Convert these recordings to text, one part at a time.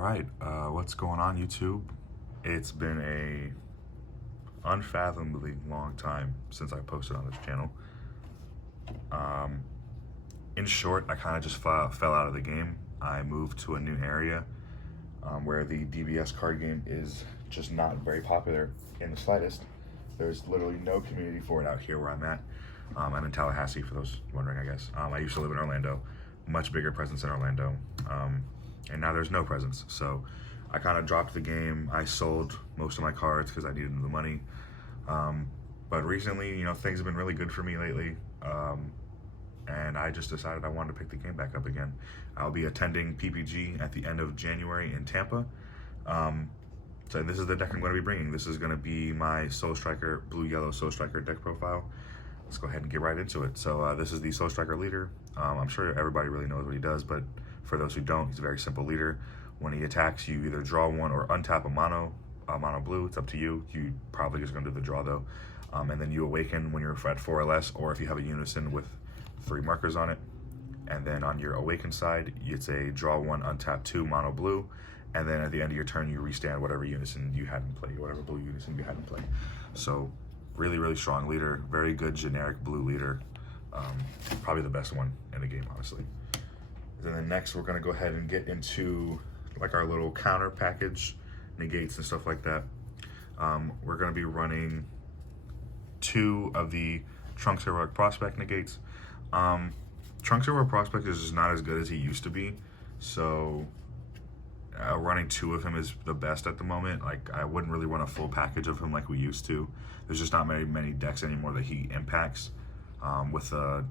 right, what's going on, YouTube? It's been a unfathomably long time since I posted on this channel. In short, I kind of just fell out of the game. I moved to a new area where the DBS card game is just not very popular in the slightest. There's literally no community for it out here where I'm at. I'm in Tallahassee, for those wondering, I guess. I used to live in Orlando, much bigger presence in Orlando. And now there's no presence. So I kind of dropped the game. I sold most of my cards because I needed the money. But recently, things have been really good for me lately. And I just decided I wanted to pick the game back up again. I'll be attending PPG at the end of January in Tampa. So this is the deck I'm going to be bringing. This is going to be my Soul Striker, blue-yellow Soul Striker deck profile. Let's go ahead and get right into it. So this is the Soul Striker leader. I'm sure everybody really knows what he does, but for those who don't, he's a very simple leader. When he attacks, you either draw one or untap a mono blue. It's up to you. You probably just going to do the draw though. And then you awaken when you're at 4 or less, or if you have a Unison with 3 markers on it. And then on your awaken side, it's a draw 1, untap 2, mono blue. And then at the end of your turn, you restand whatever Unison you had in play, whatever blue Unison you had in play. So really, really strong leader, very good generic blue leader. Probably the best one in the game, honestly. And then next, we're gonna go ahead and get into like our little counter package, negates and stuff like that. We're gonna be running 2 of the Trunks Heroic Prospect negates. Trunks Heroic Prospect is just not as good as he used to be, so running 2 of him is the best at the moment. Like, I wouldn't really run a full package of him like we used to. There's just not many decks anymore that he impacts with a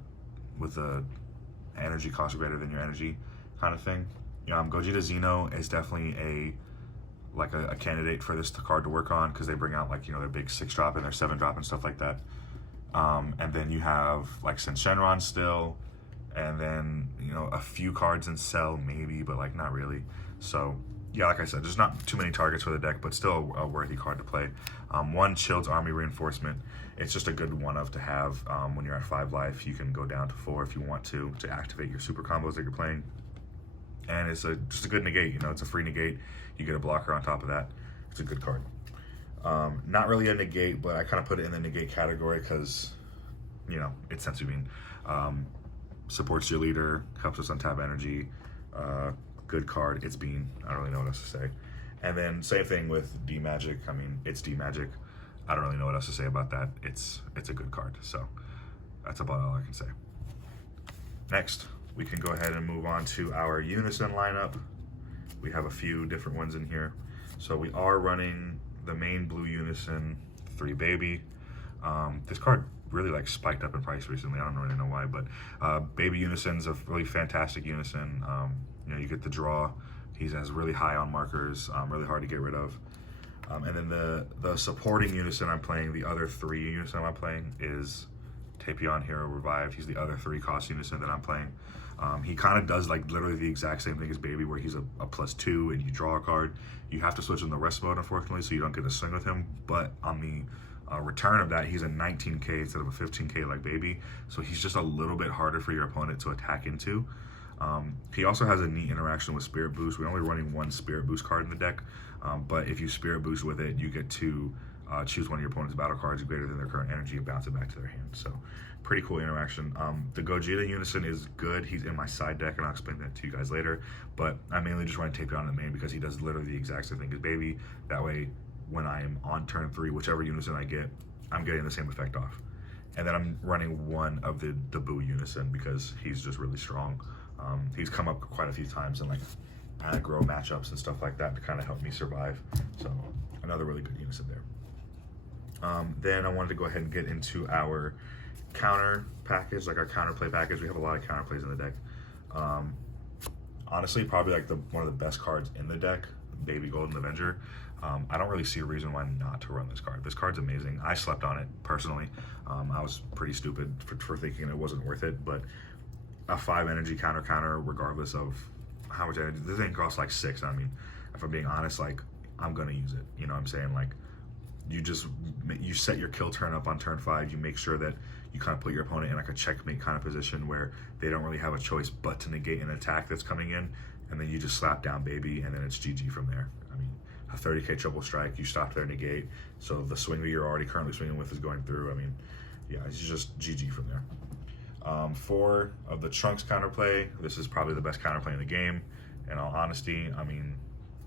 energy cost greater than your energy kind of thing. Gogeta Xeno is definitely a candidate for this card to work on, because they bring out their big 6-drop and their 7-drop and stuff like that. And then you have like Shenron still, and then a few cards in Cell maybe, but not really. So yeah, like I said, there's not too many targets for the deck, but still a worthy card to play. 1, Chilled's Army Reinforcement. It's just a good one-of to have. When you're at 5 life, you can go down to 4 if you want to activate your super combos that you're playing. And it's just a good negate. It's a free negate. You get a blocker on top of that. It's a good card. Not really a negate, but I kind of put it in the negate category because, it's Senzu Bean. Supports your leader, helps us untap energy. Good card. It's Bean. I don't really know what else to say. And then same thing with D Magic. I mean, it's D Magic. I don't really know what else to say about that. It's a good card. So that's about all I can say. Next, we can go ahead and move on to our Unison lineup. We have a few different ones in here. So we are running the main blue Unison 3 Baby. This card really spiked up in price recently. I don't really know why, but Baby Unison's a really fantastic Unison. You get the draw. He has really high on markers, really hard to get rid of. And then the supporting Unison I'm playing, the other 3 Unison I'm playing, is Tapion Hero Revive. He's the other 3 cost Unison that I'm playing. He kind of does literally the exact same thing as Baby, where he's a +2 and you draw a card. You have to switch in the rest mode, unfortunately, so you don't get a swing with him. But on the return of that, he's a 19k instead of a 15k like Baby. So he's just a little bit harder for your opponent to attack into. He also has a neat interaction with Spirit Boost. We're only running 1 Spirit Boost card in the deck, but if you Spirit Boost with it, you get to choose one of your opponent's battle cards greater than their current energy and bounce it back to their hand. So pretty cool interaction. The Gogeta Unison is good. He's in my side deck, and I'll explain that to you guys later. But I mainly just run Tapion in the main because he does literally the exact same thing as Baby. That way, when I am on turn 3, whichever Unison I get, I'm getting the same effect off. And then I'm running 1 of the Boo Unison because he's just really strong. He's come up quite a few times in aggro matchups and stuff like that to kind of help me survive. So another really good Unison there. Then I wanted to go ahead and get into our counter package, our counterplay package. We have a lot of counterplays in the deck. Honestly, probably one of the best cards in the deck, Baby Golden Avenger. I don't really see a reason why not to run this card. This card's amazing. I slept on it personally. I was pretty stupid for thinking it wasn't worth it, but a 5 energy counter regardless of how much energy. This thing costs 6. I mean, if I'm being honest, I'm gonna use it. You know what I'm saying? You set your kill turn up on turn 5. You make sure that you kind of put your opponent in a checkmate kind of position where they don't really have a choice but to negate an attack that's coming in. and then you just slap down baby, and then it's GG from there. I mean, a 30k triple strike, you stop there, negate, so the swing that you're already currently swinging with is going through. I mean, yeah, it's just GG from there. 4 of the Trunks counterplay. This is probably the best counterplay in the game. In all honesty, I mean,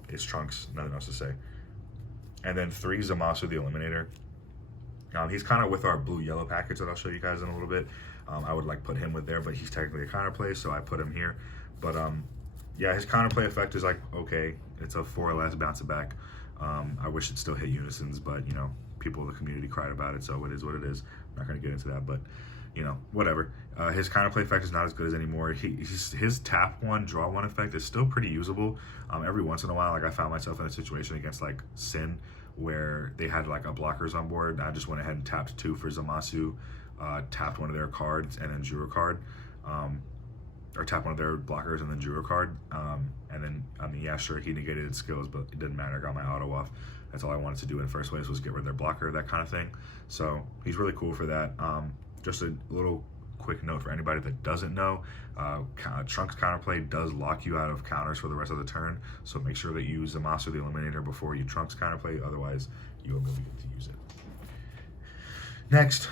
it's Trunks, nothing else to say. And then 3, Zamasu the Eliminator. He's kind of with our blue-yellow package that I'll show you guys in a little bit. I would like put him with there, but he's technically a counterplay, so I put him here. But yeah, his counterplay effect is like, okay, it's a 4 or less, bounce it back. I wish it still hit unisons, but you know, people in the community cried about it, so it is what it is. I'm not gonna get into that, but you know, whatever. His counterplay effect is not as good as anymore. His tap 1, draw 1 effect is still pretty usable. Every once in a while, like I found myself in a situation against like Sin, where they had like a blockers on board, and I just went ahead and tapped 2 for Zamasu, tapped one of their cards and then drew a card, or tapped one of their blockers and then drew a card, and then, I mean, yeah, sure, he negated its skills, but it didn't matter. I got my auto off. That's all I wanted to do in the first place, was get rid of their blocker, that kind of thing. So he's really cool for that. Just a little quick note for anybody that doesn't know, Trunks counterplay does lock you out of counters for the rest of the turn, so make sure that you use Zamasu the Eliminator before you Trunks counterplay, otherwise you will be able to use it. Next,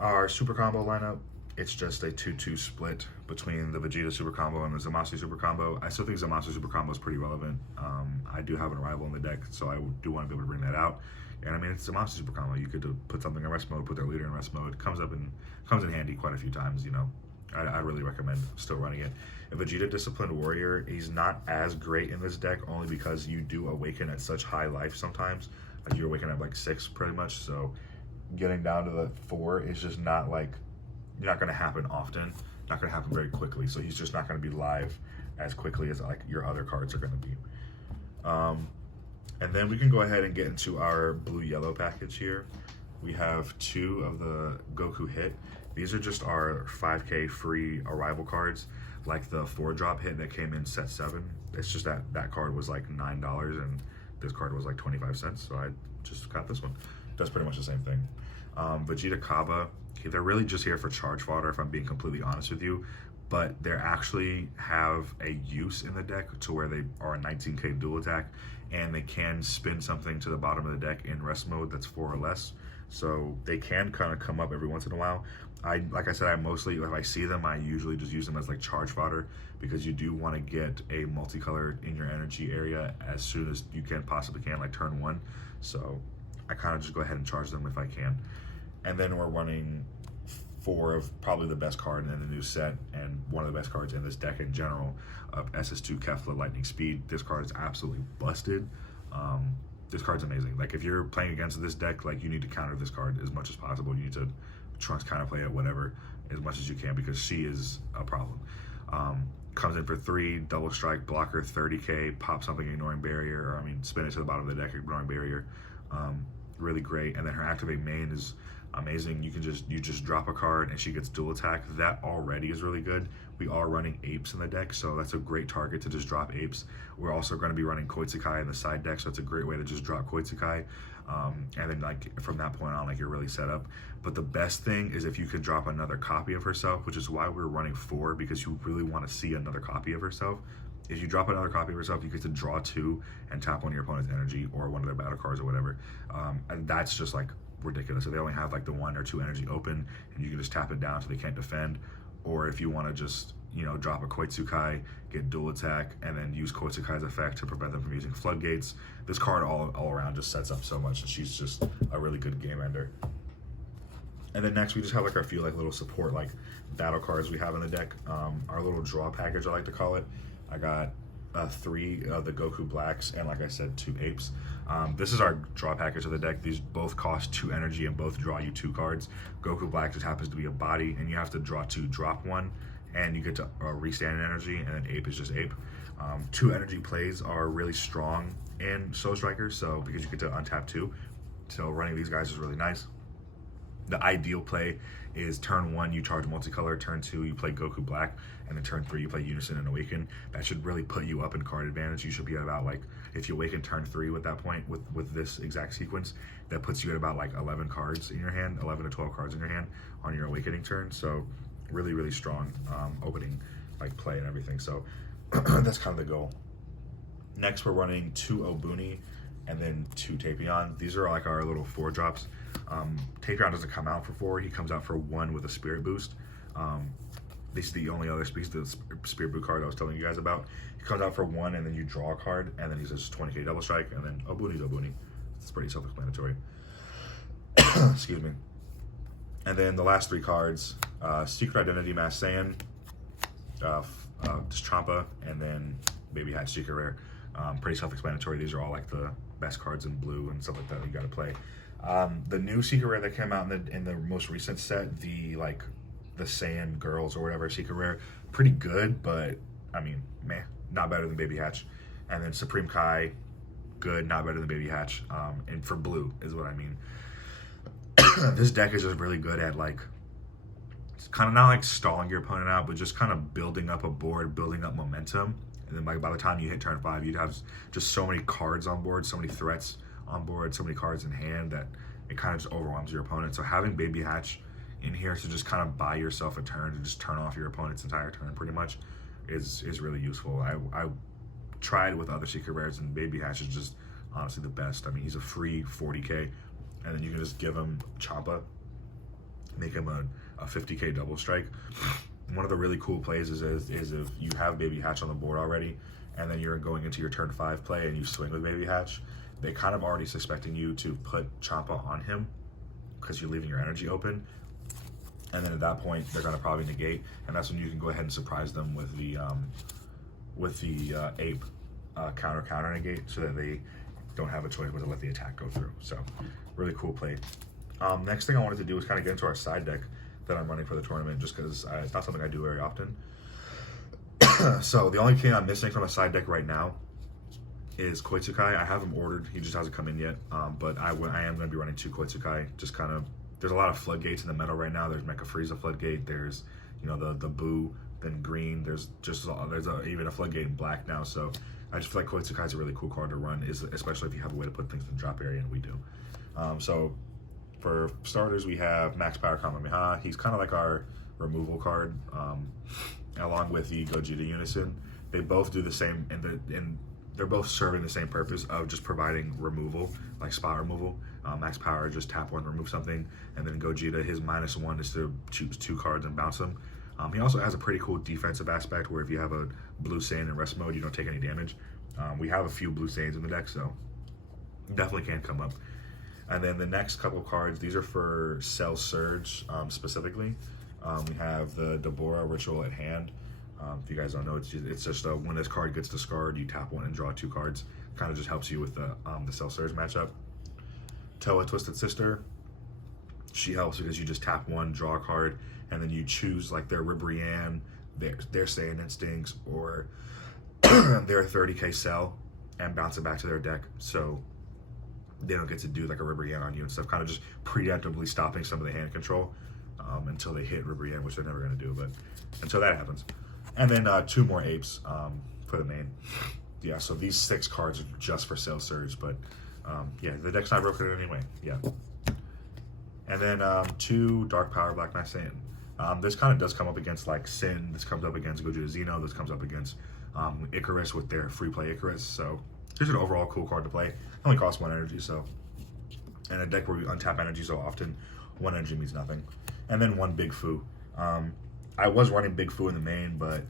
our super combo lineup. It's just a 2-2 split between the Vegeta super combo and the Zamasu super combo. I still think Zamasu super combo is pretty relevant. I do have an arrival in the deck, so I do want to be able to bring that out. And I mean, it's Zamasu super combo. You could put something in rest mode, put their leader in rest mode. It comes in handy quite a few times. You know, I really recommend still running it. A Vegeta Disciplined Warrior, he's not as great in this deck, only because you do awaken at such high life sometimes. Like you awaken at like 6 pretty much, so getting down to the 4 is just not like, not going to happen often, not going to happen very quickly, so he's just not going to be live as quickly as like your other cards are going to be. And then we can go ahead and get into our blue-yellow package here. We have 2 of the Goku Hit. These are just our 5k free arrival cards, like the 4-drop hit that came in set 7. It's just that that card was like $9 and this card was like 25 cents, so I just got this one. Does pretty much the same thing. Vegeta Kaba, they're really just here for charge fodder, if I'm being completely honest with you, but they actually have a use in the deck to where they are a 19k dual attack, and they can spin something to the bottom of the deck in rest mode that's 4 or less. So they can kind of come up every once in a while. Like I said, I mostly, if I see them, I usually just use them as like charge fodder, because you do want to get a multicolor in your energy area as soon as you possibly can, like turn 1. So I kind of just go ahead and charge them if I can. And then we're running 4 of probably the best card in the new set, and one of the best cards in this deck in general, of SS2 Kefla Lightning Speed. This card is absolutely busted. This card's amazing. Like, if you're playing against this deck, like, you need to counter this card as much as possible. You need to Trunks counterplay it, whatever, as much as you can, because she is a problem. Comes in for 3, double strike, blocker, 30k, pop something, ignoring barrier, or I mean, spin it to the bottom of the deck, ignoring barrier. Really great. And then her activate main is amazing. You just drop a card and she gets dual attack. That already is really good. We are running apes in the deck, so that's a great target to just drop apes. We're also going to be running Koitsukai in the side deck, so it's a great way to just drop Koitsukai. And then like from that point on, like, you're really set up. But the best thing is if you could drop another copy of herself, which is why we're running 4, because you really want to see another copy of herself. If you drop another copy of herself, you get to draw 2 and tap on your opponent's energy or one of their battle cards or whatever. And that's just like ridiculous. So they only have like the 1 or 2 energy open, and you can just tap it down so they can't defend. Or if you want to just, you know, drop a Koitsukai, get dual attack, and then use Koitsukai's effect to prevent them from using floodgates. This card all around just sets up so much, and she's just a really good game ender. And then next we just have like our few like little support like battle cards we have in the deck. Our little draw package, I like to call it. I got 3 of the Goku Blacks and, like I said, 2 apes. This is our draw package of the deck. These both cost 2 energy and both draw you 2 cards. Goku Black just happens to be a body, and you have to draw 2, drop 1, and you get to restand in energy, and then ape is just ape. 2 energy plays are really strong in Soul Striker, so because you get to untap 2, so running these guys is really nice. The ideal play is turn 1, you charge multicolor, turn 2, you play Goku Black, and then turn 3, you play Unison and Awaken. That should really put you up in card advantage. You should be at about, like, if you Awaken turn 3 with that point, with this exact sequence, that puts you at about, like, 11 cards in your hand, 11 to 12 cards in your hand on your Awakening turn. So really, really strong opening, like, play and everything. So That's kind of the goal. Next, we're running 2 Obuni and then 2 Tapion. These are like our little 4 drops. Tapion doesn't come out for 4. He comes out for 1 with a Spirit Boost. This is the only other Spirit Boost card I was telling you guys about. He comes out for 1, and then you draw a card, and then he says 20k double strike, and then Obuni's Obuni. It's pretty self-explanatory. Excuse me. And then the last 3 cards, Secret Identity Mass Saiyan, just Champa, and then Baby Hatch Secret Rare. Pretty self-explanatory. These are all like the best cards in blue and stuff like that you got to play. The new Secret Rare that came out in the most recent set, the Saiyan Girls or whatever Secret Rare, pretty good, but I mean, meh, not better than Baby Hatch. And then Supreme Kai, good, not better than Baby Hatch. And for blue is what I mean. This deck is just really good at like, it's kind of not like stalling your opponent out, but just kind of building up a board, building up momentum. And then by the time you hit turn 5, you'd have just so many cards on board, so many threats on board, so many cards in hand that it kind of just overwhelms your opponent. So having Baby Hatch in here to just kind of buy yourself a turn to just turn off your opponent's entire turn pretty much is really useful. I tried with other Secret Rares, and Baby Hatch is just honestly the best. I mean, he's a free 40k, and then you can just give him Champa, make him a 50k double strike. One of the really cool plays is if you have Baby Hatch on the board already, and then you're going into your turn 5 play and you swing with Baby Hatch, they kind of already suspecting you to put Champa on him because you're leaving your energy open. And then at that point, they're going to probably negate, and that's when you can go ahead and surprise them with the ape counter negate, so that they don't have a choice but to let the attack go through. So, really cool play. Next thing I wanted to do was kind of get into our side deck that I'm running for the tournament, just because it's not something I do very often. So the only thing I'm missing from a side deck right now is Koitsukai. I have him ordered; he just hasn't come in yet. But I am going to be running 2 Koitsukai. Just kind of, there's a lot of floodgates in the metal right now. There's Mecha Frieza floodgate. There's the Boo, then green. There's even a floodgate in black now. So I just feel like Koitsukai is a really cool card to run, especially if you have a way to put things in the drop area, and we do. So for starters, we have Max Power Kamehameha. He's kind of like our removal card, along with the Gogeta Unison. They both do the same, and they're both serving the same purpose of just providing removal, like spot removal. Max Power, just tap 1, remove something, and then Gogeta, his -1 is to choose 2 cards and bounce them. He also has a pretty cool defensive aspect where if you have a blue Saiyan in rest mode, you don't take any damage. We have a few blue Saiyans in the deck, so definitely can come up. And then the next couple cards, these are for Cell Surge specifically. We have the Deborah Ritual at hand. If you guys don't know, it's just when this card gets discarded, you tap 1 and draw 2 cards. Kind of just helps you with the Cell Surge matchup. Toa Twisted Sister. She helps because you just tap 1, draw a card, and then you choose like their Ribrianne, their Saiyan Instincts, or their 30k Cell, and bounce it back to their deck. So they don't get to do like a Ribrianne on you and stuff, kind of just preemptively stopping some of the hand control until they hit Ribrianne, which they're never going to do, but until that happens. And then 2 more apes for the main. Yeah, so these 6 cards are just for Cell Surge, but yeah, the deck's not broken in any way. Yeah. And then 2 Dark Power Black Knight Saiyan. This kind of does come up against like Sin. This comes up against Gogeta Xeno. This comes up against Icarus with their free play Icarus. So here's an overall cool card to play. It only costs 1 energy, so in a deck where we untap energy so often, 1 energy means nothing. And then 1 Big Fu. I was running Big Fu in the main, but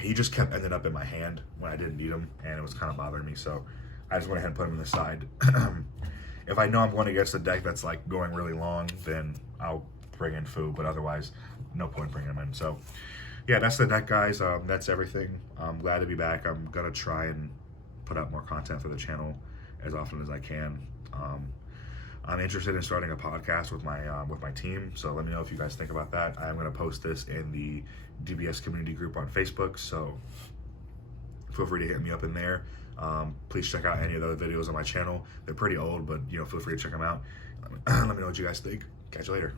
he just kept ending up in my hand when I didn't need him, and it was kind of bothering me. So I just went ahead and put him in the side. If I know I'm going against a deck that's like going really long, then I'll bring in Fu, but otherwise, no point bringing him in. So yeah, that's the deck, guys. That's everything. I'm glad to be back. I'm gonna try and put out more content for the channel as often as I can. I'm interested in starting a podcast with my team, so let me know if you guys think about that. I'm going to post this in the DBS community group on Facebook, so feel free to hit me up in there. Please check out any of the other videos on my channel. They're pretty old, but feel free to check them out. Let me know what you guys think. Catch you later.